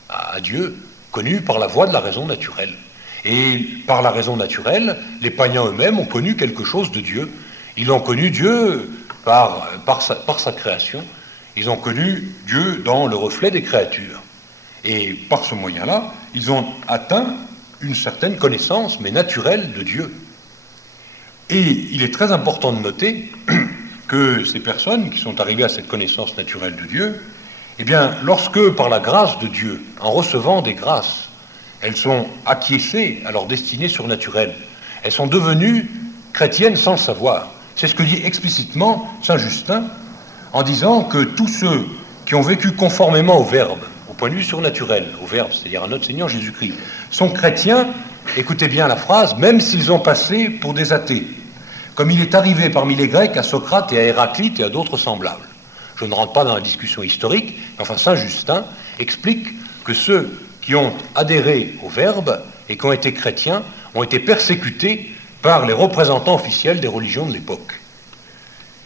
à Dieu, connues par la voie de la raison naturelle. Et par la raison naturelle, les païens eux-mêmes ont connu quelque chose de Dieu. Ils ont connu Dieu par sa création. Ils ont connu Dieu dans le reflet des créatures. Et par ce moyen-là, ils ont atteint une certaine connaissance, mais naturelle, de Dieu. Et il est très important de noter que ces personnes qui sont arrivées à cette connaissance naturelle de Dieu, eh bien, lorsque, par la grâce de Dieu, en recevant des grâces, elles sont acquiescées à leur destinée surnaturelle, elles sont devenues chrétiennes sans le savoir. C'est ce que dit explicitement Saint Justin, en disant que tous ceux qui ont vécu conformément au Verbe, au point de vue surnaturel, au Verbe, c'est-à-dire à notre Seigneur Jésus-Christ, sont chrétiens, écoutez bien la phrase, même s'ils ont passé pour des athées, comme il est arrivé parmi les Grecs à Socrate et à Héraclite et à d'autres semblables. Je ne rentre pas dans la discussion historique, mais enfin Saint Justin explique que ceux qui ont adhéré au Verbe et qui ont été chrétiens ont été persécutés par les représentants officiels des religions de l'époque.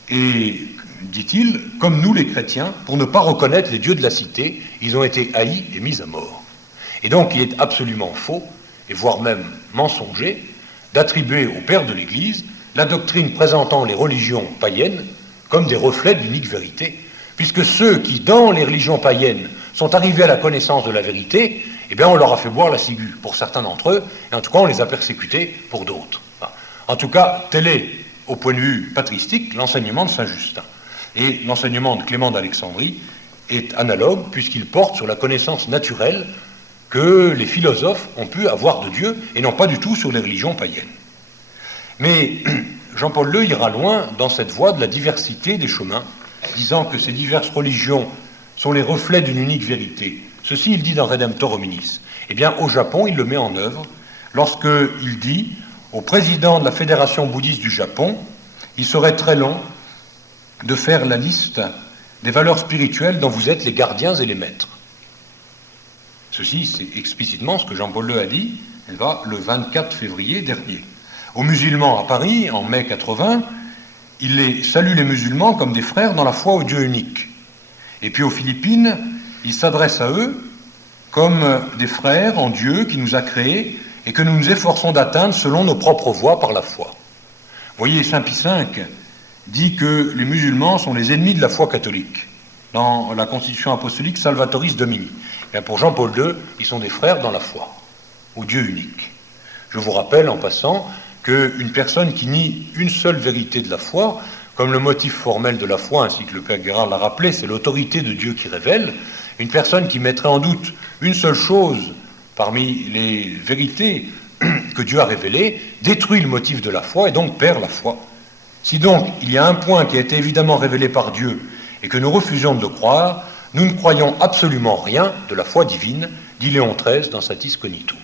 Et, dit-il, comme nous les chrétiens, pour ne pas reconnaître les dieux de la cité, ils ont été haïs et mis à mort. Et donc il est absolument faux, et voire même mensonger, d'attribuer aux pères de l'Église la doctrine présentant les religions païennes comme des reflets de l'unique vérité, puisque ceux qui, dans les religions païennes, sont arrivés à la connaissance de la vérité, eh bien on leur a fait boire la ciguë pour certains d'entre eux, et en tout cas on les a persécutés pour d'autres. En tout cas, tel est, au point de vue patristique, l'enseignement de Saint Justin. Et l'enseignement de Clément d'Alexandrie est analogue, puisqu'il porte sur la connaissance naturelle que les philosophes ont pu avoir de Dieu, et non pas du tout sur les religions païennes. Mais Jean-Paul II ira loin dans cette voie de la diversité des chemins, disant que ces diverses religions sont les reflets d'une unique vérité, Ceci, il dit dans Redemptor Hominis. Eh bien, au Japon, il le met en œuvre lorsqu'il dit au président de la Fédération bouddhiste du Japon, il serait très long de faire la liste des valeurs spirituelles dont vous êtes les gardiens et les maîtres. Ceci, c'est explicitement ce que Jean-Paul II a dit le 24 février dernier. Aux musulmans à Paris, en mai 80, il salue les musulmans comme des frères dans la foi au Dieu unique. Et puis aux Philippines, il s'adresse à eux comme des frères en Dieu qui nous a créés et que nous nous efforçons d'atteindre selon nos propres voies par la foi. Vous voyez, Saint Pie V dit que les musulmans sont les ennemis de la foi catholique dans la constitution apostolique Salvatoris Domini. Bien, pour Jean-Paul II, ils sont des frères dans la foi, au Dieu unique. Je vous rappelle en passant qu'une personne qui nie une seule vérité de la foi, comme le motif formel de la foi, ainsi que le Père Guérard l'a rappelé, c'est l'autorité de Dieu qui révèle, une personne qui mettrait en doute une seule chose parmi les vérités que Dieu a révélées, détruit le motif de la foi et donc perd la foi. Si donc il y a un point qui a été évidemment révélé par Dieu et que nous refusons de le croire, nous ne croyons absolument rien de la foi divine, dit Léon XIII dans Satis Cognitum.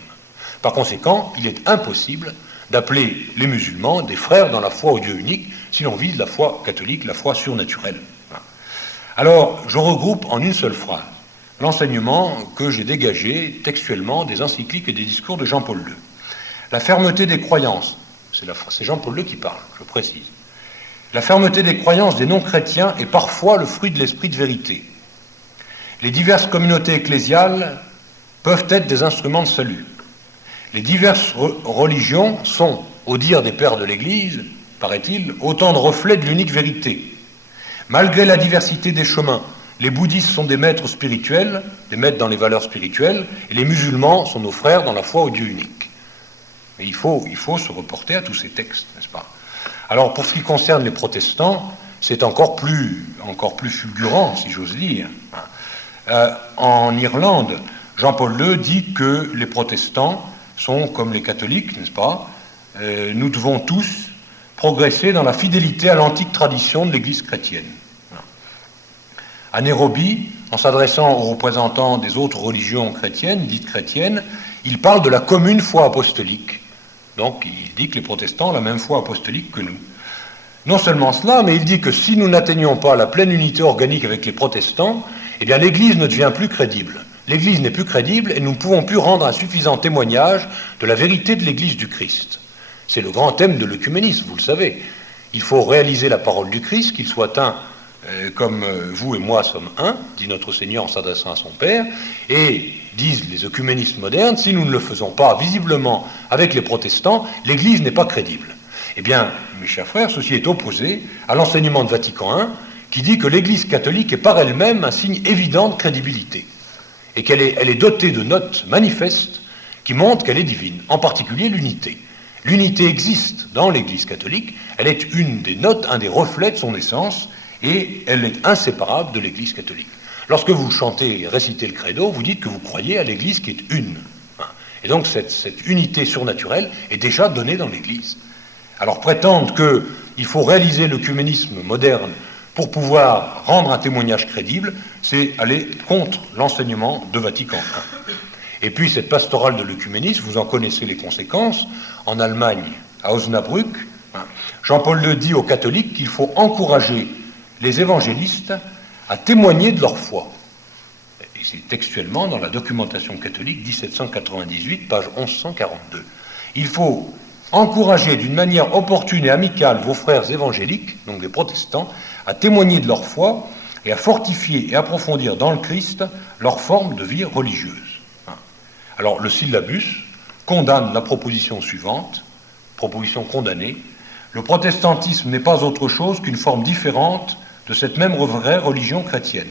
Par conséquent, il est impossible d'appeler les musulmans des frères dans la foi au Dieu unique si l'on vise la foi catholique, la foi surnaturelle. Alors, je regroupe en une seule phrase l'enseignement que j'ai dégagé textuellement des encycliques et des discours de Jean-Paul II. La fermeté des croyances, c'est Jean-Paul II qui parle, je précise. La fermeté des croyances des non-chrétiens est parfois le fruit de l'esprit de vérité. Les diverses communautés ecclésiales peuvent être des instruments de salut. Les diverses religions sont, au dire des pères de l'Église, paraît-il, autant de reflets de l'unique vérité. Malgré la diversité des chemins, les bouddhistes sont des maîtres spirituels, des maîtres dans les valeurs spirituelles, et les musulmans sont nos frères dans la foi au Dieu unique. Mais il faut se reporter à tous ces textes, n'est-ce pas? Alors, pour ce qui concerne les protestants, c'est encore plus fulgurant, si j'ose dire. En Irlande, Jean-Paul II dit que les protestants sont comme les catholiques, n'est-ce pas? Nous devons tous progresser dans la fidélité à l'antique tradition de l'Église chrétienne. À Nairobi, en s'adressant aux représentants des autres religions chrétiennes, dites chrétiennes, il parle de la commune foi apostolique. Donc, il dit que les protestants ont la même foi apostolique que nous. Non seulement cela, mais il dit que si nous n'atteignons pas la pleine unité organique avec les protestants, eh bien l'Église ne devient plus crédible. L'Église n'est plus crédible et nous ne pouvons plus rendre un suffisant témoignage de la vérité de l'Église du Christ. C'est le grand thème de l'œcuménisme, vous le savez. Il faut réaliser la parole du Christ, qu'il soit un comme vous et moi sommes un, dit notre Seigneur en s'adressant à son Père, et disent les œcuménistes modernes, si nous ne le faisons pas visiblement avec les protestants, l'Église n'est pas crédible. Eh bien, mes chers frères, ceci est opposé à l'enseignement de Vatican I, qui dit que l'Église catholique est par elle-même un signe évident de crédibilité, et qu'elle est dotée de notes manifestes qui montrent qu'elle est divine, en particulier l'unité. L'unité existe dans l'Église catholique, elle est une des notes, un des reflets de son essence, et elle est inséparable de l'Église catholique. Lorsque vous chantez et récitez le credo, vous dites que vous croyez à l'Église qui est une. Et donc cette unité surnaturelle est déjà donnée dans l'Église. Alors prétendre qu'il faut réaliser l'œcuménisme moderne pour pouvoir rendre un témoignage crédible, c'est aller contre l'enseignement de Vatican I. Et puis cette pastorale de l'œcuménisme, vous en connaissez les conséquences. En Allemagne, à Osnabrück, Jean-Paul II dit aux catholiques qu'il faut encourager les évangélistes à témoigner de leur foi. Et c'est textuellement dans la documentation catholique 1798, page 1142. Il faut encourager d'une manière opportune et amicale vos frères évangéliques, donc les protestants, à témoigner de leur foi et à fortifier et approfondir dans le Christ leur forme de vie religieuse. Alors le syllabus condamne la proposition suivante, proposition condamnée: le protestantisme n'est pas autre chose qu'une forme différente de cette même vraie religion chrétienne,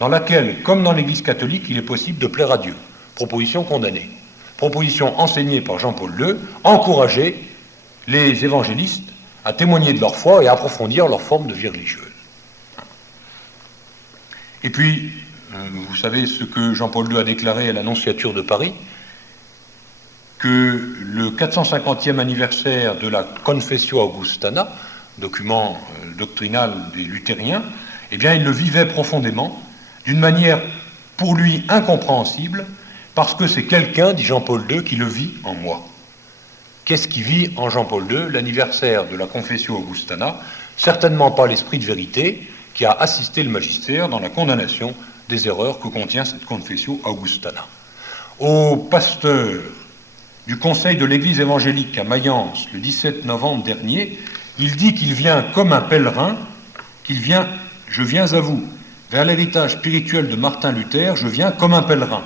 dans laquelle, comme dans l'Église catholique, il est possible de plaire à Dieu. Proposition condamnée. Proposition enseignée par Jean-Paul II, encourager les évangélistes à témoigner de leur foi et à approfondir leur forme de vie religieuse. Et puis, vous savez ce que Jean-Paul II a déclaré à l'Annonciature de Paris, que le 450e anniversaire de la Confessio Augustana, document doctrinal des luthériens, eh bien, il le vivait profondément, d'une manière pour lui incompréhensible, parce que c'est quelqu'un, dit Jean-Paul II, qui le vit en moi. Qu'est-ce qui vit en Jean-Paul II? L'anniversaire de la Confessio Augustana, certainement pas l'esprit de vérité qui a assisté le magistère dans la condamnation des erreurs que contient cette Confessio Augustana. Au pasteur du Conseil de l'Église évangélique à Mayence, le 17 novembre dernier, il dit qu'il vient comme un pèlerin, je viens à vous, vers l'héritage spirituel de Martin Luther, je viens comme un pèlerin.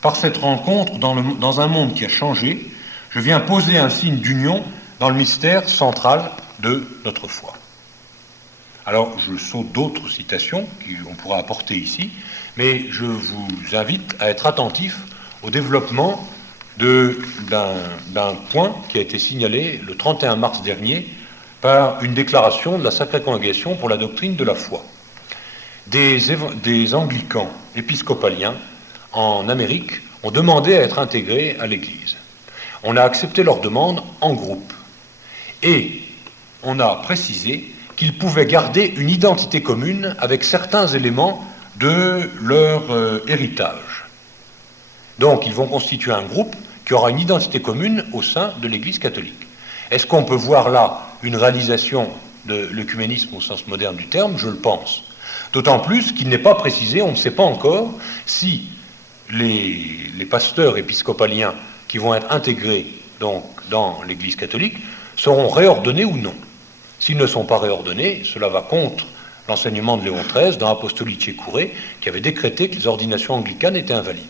Par cette rencontre, dans un monde qui a changé, je viens poser un signe d'union dans le mystère central de notre foi. Alors, je saute d'autres citations qu'on pourra apporter ici, mais je vous invite à être attentif au développement d'un point qui a été signalé le 31 mars dernier par une déclaration de la Sacrée Congrégation pour la doctrine de la foi. Des anglicans épiscopaliens en Amérique ont demandé à être intégrés à l'Église. On a accepté leur demande en groupe et on a précisé qu'ils pouvaient garder une identité commune avec certains éléments de leur héritage. Donc ils vont constituer un groupe qui aura une identité commune au sein de l'Église catholique. Est-ce qu'on peut voir là une réalisation de l'œcuménisme au sens moderne du terme? Je le pense. D'autant plus qu'il n'est pas précisé, on ne sait pas encore, si les pasteurs épiscopaliens qui vont être intégrés donc, dans l'Église catholique seront réordonnés ou non. S'ils ne sont pas réordonnés, cela va contre l'enseignement de Léon XIII dans Apostolicae Curae, qui avait décrété que les ordinations anglicanes étaient invalides.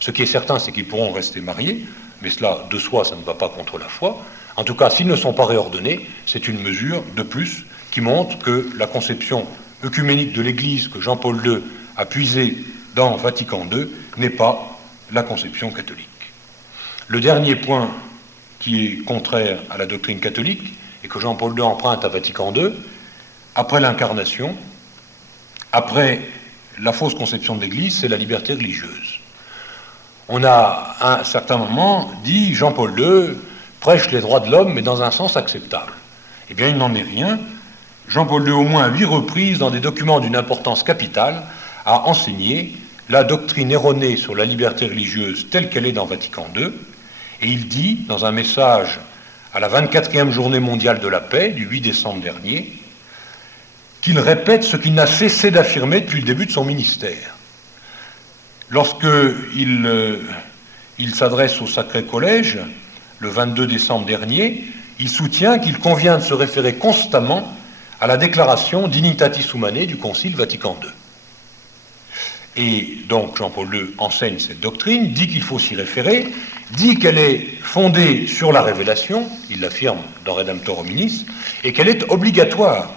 Ce qui est certain, c'est qu'ils pourront rester mariés, mais cela, de soi, ça ne va pas contre la foi. En tout cas, s'ils ne sont pas réordonnés, c'est une mesure de plus qui montre que la conception œcuménique de l'Église que Jean-Paul II a puisée dans Vatican II n'est pas la conception catholique. Le dernier point qui est contraire à la doctrine catholique et que Jean-Paul II emprunte à Vatican II, après l'incarnation, après la fausse conception de l'Église, c'est la liberté religieuse. On a à un certain moment dit Jean-Paul II prêche les droits de l'homme, mais dans un sens acceptable. Eh bien, il n'en est rien. Jean-Paul II, au moins à 8 reprises, dans des documents d'une importance capitale, a enseigné la doctrine erronée sur la liberté religieuse telle qu'elle est dans Vatican II, et il dit, dans un message à la 24e journée mondiale de la paix, du 8 décembre dernier, qu'il répète ce qu'il n'a cessé d'affirmer depuis le début de son ministère. Lorsqu'il s'adresse au Sacré Collège, le 22 décembre dernier, il soutient qu'il convient de se référer constamment à la déclaration Dignitatis Humanae du Concile Vatican II. Et donc Jean-Paul II enseigne cette doctrine, dit qu'il faut s'y référer, dit qu'elle est fondée sur la révélation, il l'affirme dans Redemptor Hominis, et qu'elle est obligatoire.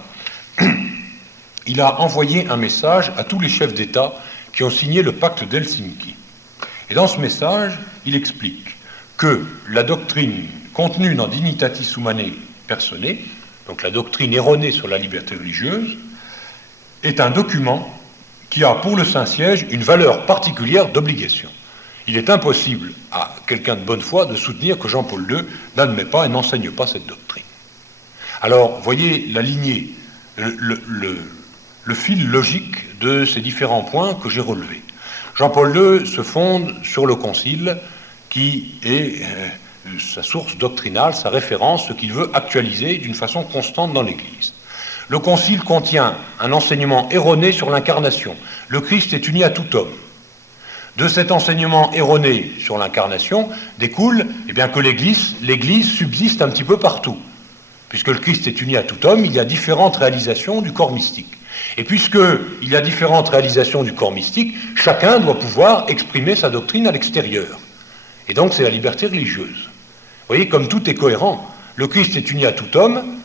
Il a envoyé un message à tous les chefs d'État qui ont signé le pacte d'Helsinki. Et dans ce message, il explique que la doctrine contenue dans Dignitatis Humanae Personae, donc la doctrine erronée sur la liberté religieuse, est un document qui a pour le Saint-Siège une valeur particulière d'obligation. Il est impossible à quelqu'un de bonne foi de soutenir que Jean-Paul II n'admet pas et n'enseigne pas cette doctrine. Alors, voyez la lignée, le fil logique de ces différents points que j'ai relevés. Jean-Paul II se fonde sur le Concile qui est sa source doctrinale, sa référence, ce qu'il veut actualiser d'une façon constante dans l'Église. Le Concile contient un enseignement erroné sur l'incarnation. Le Christ est uni à tout homme. De cet enseignement erroné sur l'incarnation découle que l'Église subsiste un petit peu partout. Puisque le Christ est uni à tout homme, il y a différentes réalisations du corps mystique. Et puisqu'il y a différentes réalisations du corps mystique, chacun doit pouvoir exprimer sa doctrine à l'extérieur. Et donc c'est la liberté religieuse. Vous voyez, comme tout est cohérent, le Christ est uni à tout homme,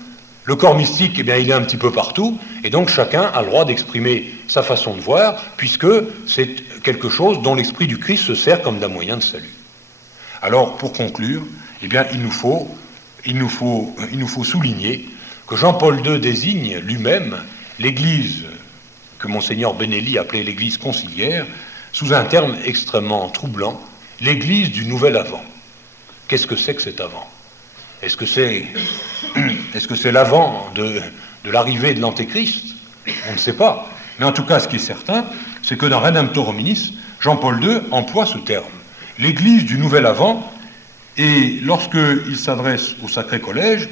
le corps mystique, il est un petit peu partout, et donc chacun a le droit d'exprimer sa façon de voir, puisque c'est quelque chose dont l'esprit du Christ se sert comme d'un moyen de salut. Alors, pour conclure, il nous faut souligner que Jean-Paul II désigne lui-même l'Église que Monseigneur Benelli appelait l'Église conciliaire, sous un terme extrêmement troublant, l'Église du Nouvel Avant. Qu'est-ce que c'est que cet avant ? Est-ce que c'est l'avant de l'arrivée de l'Antéchrist ? On ne sait pas. Mais en tout cas, ce qui est certain, c'est que dans Redemptor Hominis, Jean-Paul II emploie ce terme, l'Église du Nouvel Avent, et lorsqu'il s'adresse au Sacré Collège,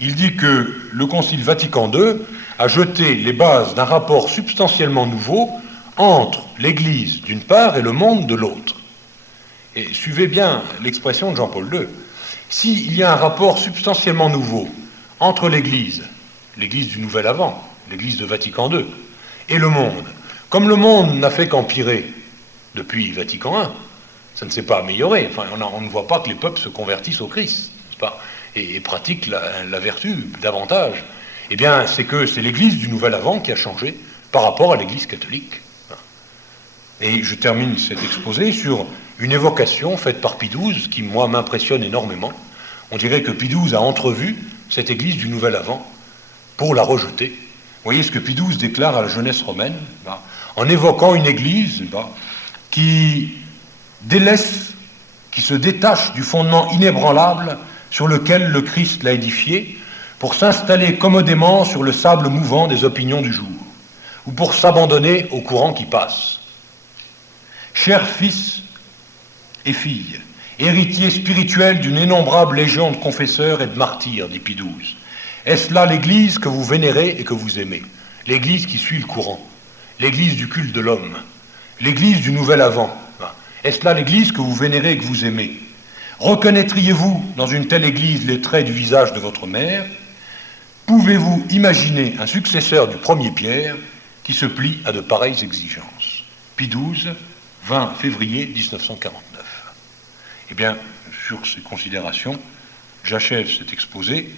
il dit que le Concile Vatican II a jeté les bases d'un rapport substantiellement nouveau entre l'Église d'une part et le monde de l'autre. Et suivez bien l'expression de Jean-Paul II. S'il y a un rapport substantiellement nouveau entre l'Église du Nouvel Avent, l'Église de Vatican II, et le monde, comme le monde n'a fait qu'empirer depuis Vatican I, ça ne s'est pas amélioré. Enfin, on ne voit pas que les peuples se convertissent au Christ, n'est-ce pas, et pratiquent la vertu davantage. Eh bien, c'est que c'est l'Église du Nouvel Avent qui a changé par rapport à l'Église catholique. Et je termine cet exposé sur une évocation faite par Pie XII qui, moi, m'impressionne énormément. On dirait que Pie XII a entrevu cette Église du Nouvel Avent pour la rejeter. Vous voyez ce que Pie XII déclare à la jeunesse romaine, en évoquant une Église qui délaisse, qui se détache du fondement inébranlable sur lequel le Christ l'a édifié, pour s'installer commodément sur le sable mouvant des opinions du jour, ou pour s'abandonner au courant qui passe. Chers fils et filles, héritiers spirituels d'une innombrable légion de confesseurs et de martyrs, dit Pie XII, est-ce là l'Église que vous vénérez et que vous aimez? L'Église qui suit le courant, l'Église du culte de l'homme, l'Église du Nouvel Avent. Est-ce là l'Église que vous vénérez et que vous aimez? Reconnaîtriez-vous dans une telle Église les traits du visage de votre mère? Pouvez-vous imaginer un successeur du premier Pierre qui se plie à de pareilles exigences? Pie XII, 20 février 1949. Eh bien, sur ces considérations, j'achève cet exposé.